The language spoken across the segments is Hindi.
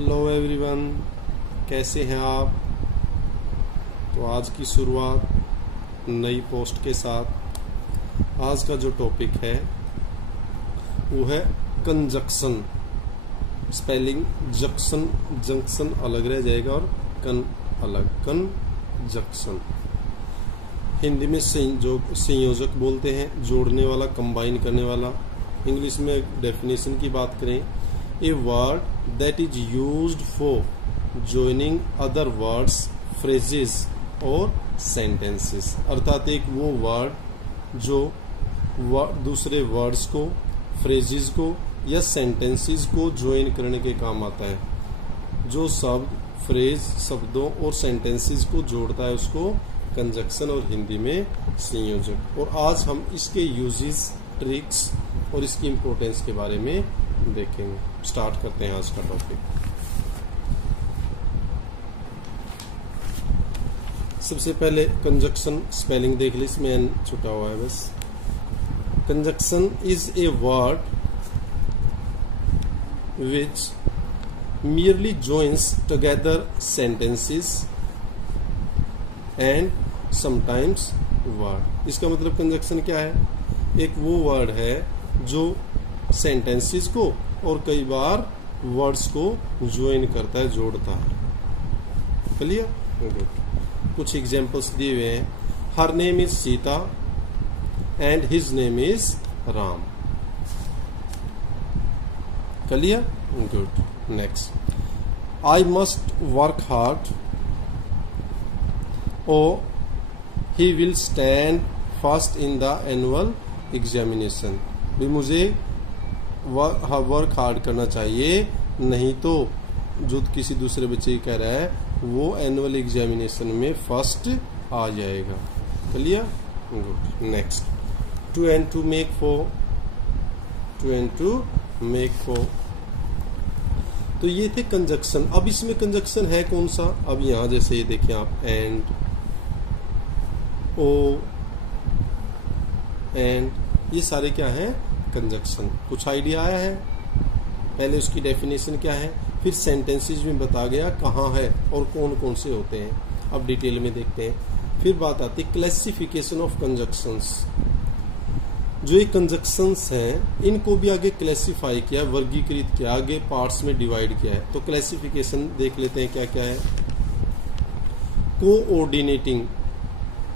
हेलो एवरीवन, कैसे हैं आप। तो आज की शुरुआत नई पोस्ट के साथ। आज का जो टॉपिक है वो है कंजक्शन। स्पेलिंग जंक्शन, जंक्शन अलग रह जाएगा और कन अलग। कंजक्शन हिंदी में संयोजक बोलते हैं, जोड़ने वाला, कंबाइन करने वाला। इंग्लिश में डेफिनेशन की बात करें, a word that is used for joining other words, phrases और सेंटेंसेस। अर्थात एक वो वर्ड जो दूसरे वर्ड्स को, फ्रेजेस को या सेंटेंसेस को ज्वाइन करने के काम आता है। जो शब्द, फ्रेज, शब्दों और सेंटेंसेस को जोड़ता है उसको कंजक्शन और हिंदी में संयोजक। और आज हम इसके यूजेस, ट्रिक्स और इसकी इम्पोर्टेंस के बारे में देखेंगे। स्टार्ट करते हैं आज का टॉपिक। सबसे पहले कंजक्शन स्पेलिंग देख ली, इसमें एन छुटा हुआ है बस। Conjunction is a word which merely joins together sentences and sometimes word। इसका मतलब कंजक्शन क्या है? एक वो वर्ड है जो सेंटेंसेस को और कई बार वर्ड्स को ज्वाइन करता है, जोड़ता है। क्लियर? गुड। कुछ एग्जांपल्स दिए हुए हैं। Her name is Sita and his name is Ram. Clear? Good. Next, I must work hard or he will stand first in the annual examination। भी मुझे वर्क हार्ड करना चाहिए, नहीं तो जो किसी दूसरे बच्चे कह रहा है वो एनुअल एग्जामिनेशन में फर्स्ट आ जाएगा। Clear? Good. Next, two and two make four. Two and two make four. तो ये थे कंजक्शन। अब इसमें कंजक्शन है कौन सा? अब यहां जैसे ये देखिए आप, एंड, ओ, एंड, ये सारे क्या है? कंजक्शन। कुछ आइडिया आया है? पहले उसकी डेफिनेशन क्या है, फिर सेंटेंसेस में बता गया कहाँ है और कौन कौन से होते हैं। अब डिटेल में देखते हैं। फिर बात आती है क्लासिफिकेशन ऑफ कंजक्शंस। जो ये कंजक्शंस हैं इनको भी आगे क्लासिफाई किया, वर्गीकृत किया, आगे पार्ट्स में डिवाइड किया है। तो क्लासिफिकेशन देख लेते हैं क्या क्या है। कोऑर्डिनेटिंग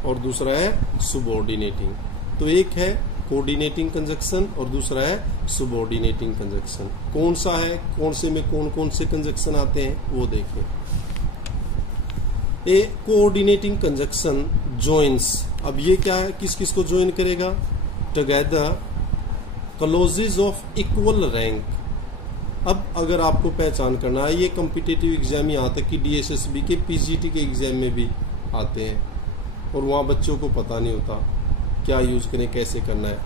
और दूसरा है सुबऑर्डिनेटिंग। तो एक है कोऑर्डिनेटिंग कंजक्शन और दूसरा है सुबऑर्डिनेटिंग कंजक्शन। कौन सा है, कौन से में कौन कौन से कंजक्शन आते हैं वो देखें। ए कोऑर्डिनेटिंग कंजक्शन जॉइंस। अब ये क्या है, किस किस को ज्वाइन करेगा? Together clauses of equal rank. अब अगर आपको पहचान करना है, ये कॉम्पिटिटिव एग्जाम यहाँ तक कि डीएसएसबी के, पीजीटी के एग्जाम में भी आते हैं और वहाँ बच्चों को पता नहीं होता क्या यूज करें, कैसे करना है।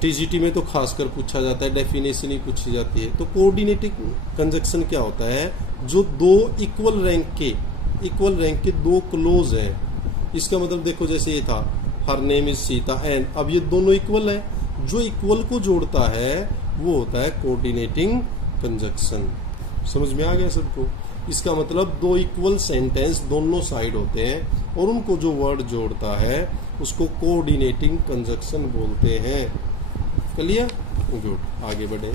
टीजीटी में तो खासकर पूछा जाता है, डेफिनेशन ही पूछी जाती है। तो कोऑर्डिनेटिंग कंजक्शन क्या होता है? जो दो इक्वल रैंक के दो क्लोज हैं। इसका मतलब देखो, जैसे ये था her name is Sita and, अब ये दोनों इक्वल है। जो इक्वल को जोड़ता है वो होता है कोऑर्डिनेटिंग कंजक्शन। समझ में आ गया सबको? इसका मतलब दो इक्वल सेंटेंस दोनों साइड होते हैं और उनको जो वर्ड जोड़ता है उसको कोऑर्डिनेटिंग कंजक्शन बोलते हैं। क्लियर? गुड। आगे बढ़े।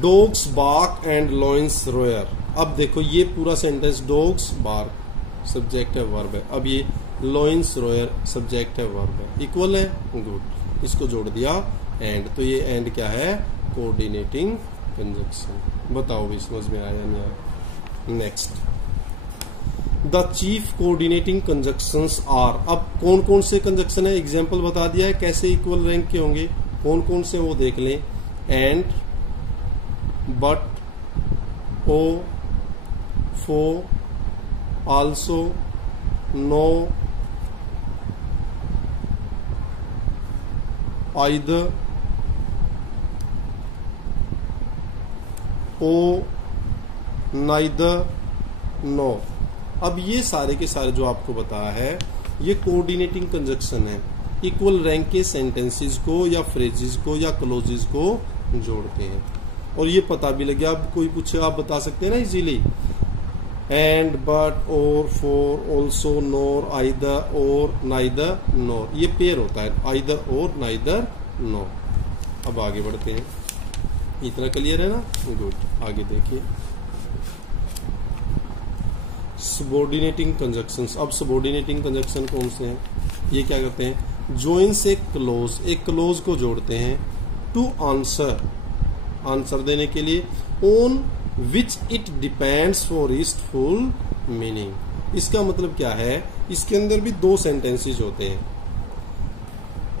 Dogs bark and lions roar. अब देखो ये पूरा सेंटेंस डॉग्स बार्क सब्जेक्ट है, वर्ब है। अब ये लॉयंस रोयर सब्जेक्ट है, वर्ब है। इक्वल है? गुड। इसको जोड़ दिया एंड। तो ये एंड क्या है? Coordinating conjunction. बताओ भी समझ में आया नहीं आया? Next, the chief coordinating conjunctions are. अब कौन कौन से कंजक्शन है एग्जाम्पल बता दिया है, कैसे इक्वल रैंक के होंगे, कौन कौन से वो देख लें। And, but, or, for, also, no, either, or, neither, no। अब ये सारे के सारे जो आपको बताया है ये कोऑर्डिनेटिंग कंजक्शन है। इक्वल रैंक के सेंटेंसेस को या फ्रेजेस को या क्लोजेस को जोड़ते हैं। और ये पता भी लग गया। अब कोई पूछे आप बता सकते हैं ना इजीली, एंड, बट, और, फॉर, ऑल्सो, नोर, आइदर, और, नाइदर, नोर, ये पेयर होता है, आइदर और, नाइदर, नोर। अब आगे बढ़ते हैं, इतना क्लियर है ना, गुड। आगे देखिए सबऑर्डिनेटिंग कंजक्शंस। अब सबऑर्डिनेटिंग कंजक्शन कौन से हैं? ये क्या करते हैं, जॉइंस एक क्लोज, एक क्लोज को जोड़ते हैं, टू आंसर, आंसर देने के लिए, on which it depends for its full meaning. इसका मतलब क्या है, इसके अंदर भी दो सेंटेंसेस होते हैं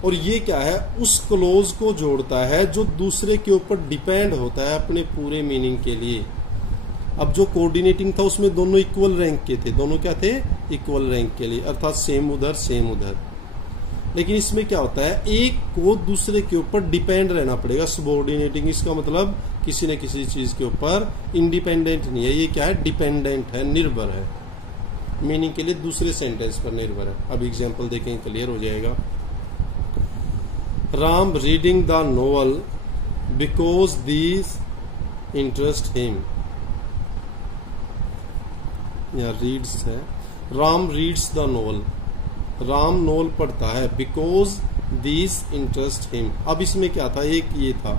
और ये क्या है, उस क्लोज को जोड़ता है जो दूसरे के ऊपर डिपेंड होता है अपने पूरे मीनिंग के लिए। अब जो कोऑर्डिनेटिंग था उसमें दोनों इक्वल रैंक के थे, दोनों क्या थे, इक्वल रैंक के लिए, अर्थात सेम उधर सेम उधर। लेकिन इसमें क्या होता है, एक को दूसरे के ऊपर डिपेंड रहना पड़ेगा। सबऑर्डिनेटिंग इसका मतलब किसी न किसी चीज के ऊपर इंडिपेंडेंट नहीं है, ये क्या है, डिपेंडेंट है, निर्भर है, मीनिंग के लिए दूसरे सेंटेंस पर निर्भर है। अब एग्जाम्पल देखें, क्लियर हो जाएगा। Ram reading the novel because this interest him, या रीड्स है, Ram reads the novel, Ram novel पढ़ता है, बिकॉज दिस इंटरेस्ट हिम। अब इसमें क्या था, एक ये था,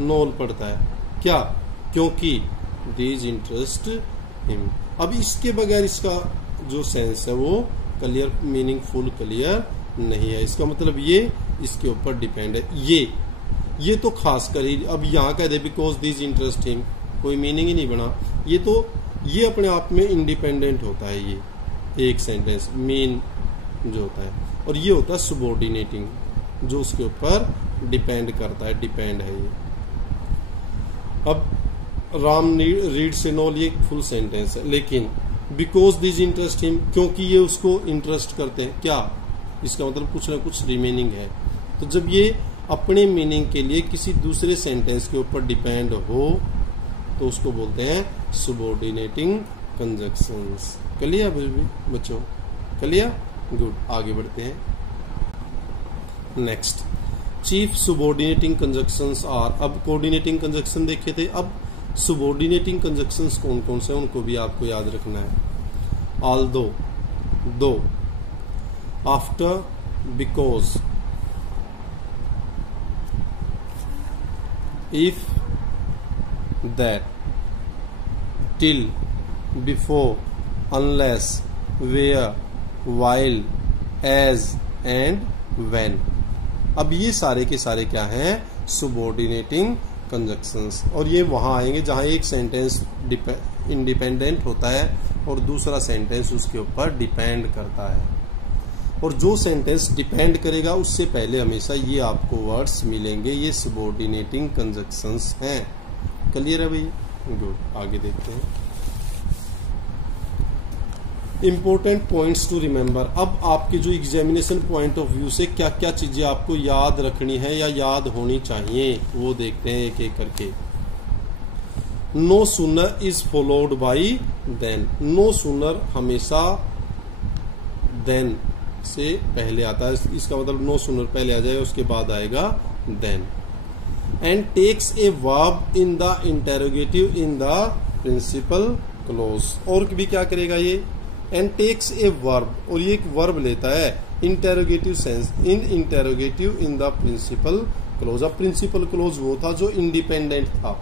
नोवेल पढ़ता है, क्या, क्योंकि दिस इंटरेस्ट हिम। अब इसके बगैर इसका जो सेंस है वो क्लियर, मीनिंगफुल क्लियर नहीं है। इसका मतलब ये इसके ऊपर डिपेंड है, ये तो खास कर ही। अब यहाँ कह दे बिकॉज दिस इंटरेस्ट हिम, कोई मीनिंग ही नहीं बना। ये अपने आप में इंडिपेंडेंट होता है, ये एक सेंटेंस मीन जो होता है, और ये होता है सबऑर्डिनेटिंग जो उसके ऊपर डिपेंड करता है, डिपेंड है ये। अब राम रीड से नोवेल, ये फुल सेंटेंस है, लेकिन बिकॉज दिस इंटरेस्ट हिम, क्योंकि ये उसको इंटरेस्ट करते हैं, क्या, इसका मतलब कुछ ना कुछ रिमेनिंग है। तो जब ये अपने मीनिंग के लिए किसी दूसरे सेंटेंस के ऊपर डिपेंड हो तो उसको बोलते हैं सबऑर्डिनेटिंग कंजक्शंस। क्लियर बच्चों, क्लियर, गुड। आगे बढ़ते हैं, next, chief subordinating conjunctions are. अब कोऑर्डिनेटिंग कंजक्शन देखे थे, अब सबऑर्डिनेटिंग कंजक्शंस कौन कौन से हैं उनको भी आपको याद रखना है। ऑल्दो, दो, after, because, if, that, till, before, unless, where, while, as, and when। अब ये सारे के सारे क्या हैं, सबऑर्डिनेटिंग कंजक्शंस, और ये वहां आएंगे जहां एक सेंटेंस इंडिपेंडेंट होता है और दूसरा सेंटेंस उसके ऊपर डिपेंड करता है। और जो सेंटेंस डिपेंड करेगा उससे पहले हमेशा ये आपको वर्ड्स मिलेंगे, ये सबऑर्डिनेटिंग कंजक्शंस हैं। क्लियर है भाई, गुड। आगे देखते हैं, इंपॉर्टेंट पॉइंट्स टू रिमेंबर। अब आपके जो एग्जामिनेशन पॉइंट ऑफ व्यू से क्या क्या चीजें आपको याद रखनी है या याद होनी चाहिए वो देखते हैं एक एक करके। No sooner is followed by then, no sooner हमेशा देन से पहले आता है, इसका मतलब नो सूनर पहले आ जाएगा उसके बाद आएगा then. And takes a verb in the interrogative in the principal clause, और भी क्या करेगा ये, एंड टेक्स ए वर्ब, और ये एक वर्ब लेता है interrogative sense, in interrogative in the principal clause. अब प्रिंसिपल क्लोज वो था जो इंडिपेंडेंट था,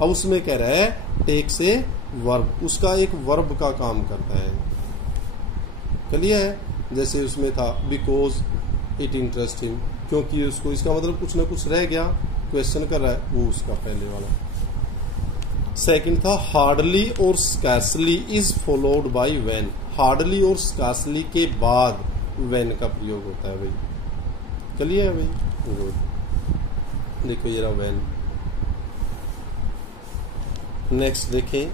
अब उसमें कह रहा है टेक्स ए वर्ब, उसका एक वर्ब का काम करता है। क्लियर है, जैसे उसमें था बिकॉज इट इंटरेस्ट हिम, क्योंकि उसको, इसका मतलब कुछ ना कुछ रह गया, क्वेश्चन कर रहा है, वो उसका पहले वाला। सेकंड था हार्डली और scarcely is followed by when, hardly और स्कैर्सली के बाद व्हेन का प्रयोग होता है भाई। क्लियर है भाई, गुड। देखो ये रहा व्हेन। नेक्स्ट देखें,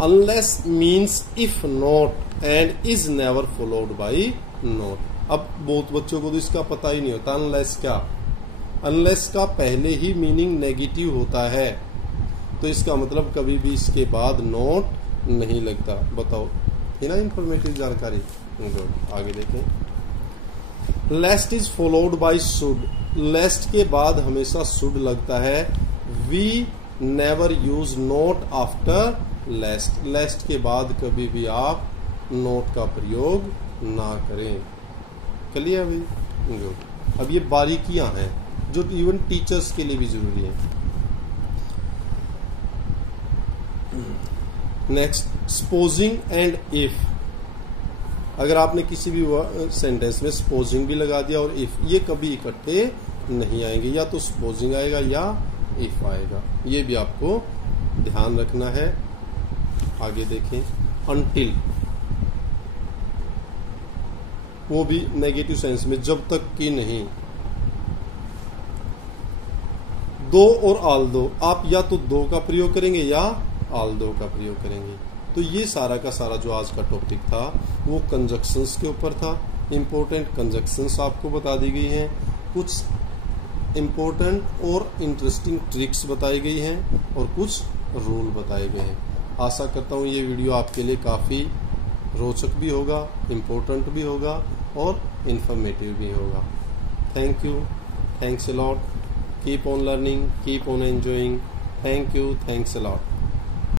unless means if not and is never followed by not. अब बहुत बच्चों को तो इसका पता ही नहीं होता, अनलेस क्या, अनलेस का पहले ही मीनिंग नेगेटिव होता है, तो इसका मतलब कभी भी इसके बाद नॉट नहीं लगता। बताओ, है ना इंफॉर्मेटिव जानकारी। आगे देखें, lest is followed by should, lest के बाद हमेशा शुड लगता है we never use not after lest. Lest के बाद कभी भी आप नोट का प्रयोग ना करें। क्लियर भाई? गुड। अब ये बारीकियां हैं जो इवन टीचर्स के लिए भी जरूरी है। Next, supposing and if. अगर आपने किसी भी सेंटेंस में सपोजिंग भी लगा दिया और इफ, ये कभी इकट्ठे नहीं आएंगे, या तो सपोजिंग आएगा या इफ आएगा। ये भी आपको ध्यान रखना है। आगे देखें, अनटिल, वो भी नेगेटिव सेंस में, जब तक कि नहीं। दो और आल दो, आप या तो दो का प्रयोग करेंगे या आल दो का प्रयोग करेंगे। तो ये सारा का सारा जो आज का टॉपिक था वो कंजक्शंस के ऊपर था। इंपॉर्टेंट कंजक्शंस आपको बता दी गई हैं, कुछ इंपॉर्टेंट और इंटरेस्टिंग ट्रिक्स बताई गई हैं और कुछ रूल बताए गए हैं। आशा करता हूँ ये वीडियो आपके लिए काफ़ी रोचक भी होगा, इम्पोर्टेंट भी होगा और इंफॉर्मेटिव भी होगा। Thank you, thanks a lot, keep on learning, keep on enjoying. Thank you, thanks a lot.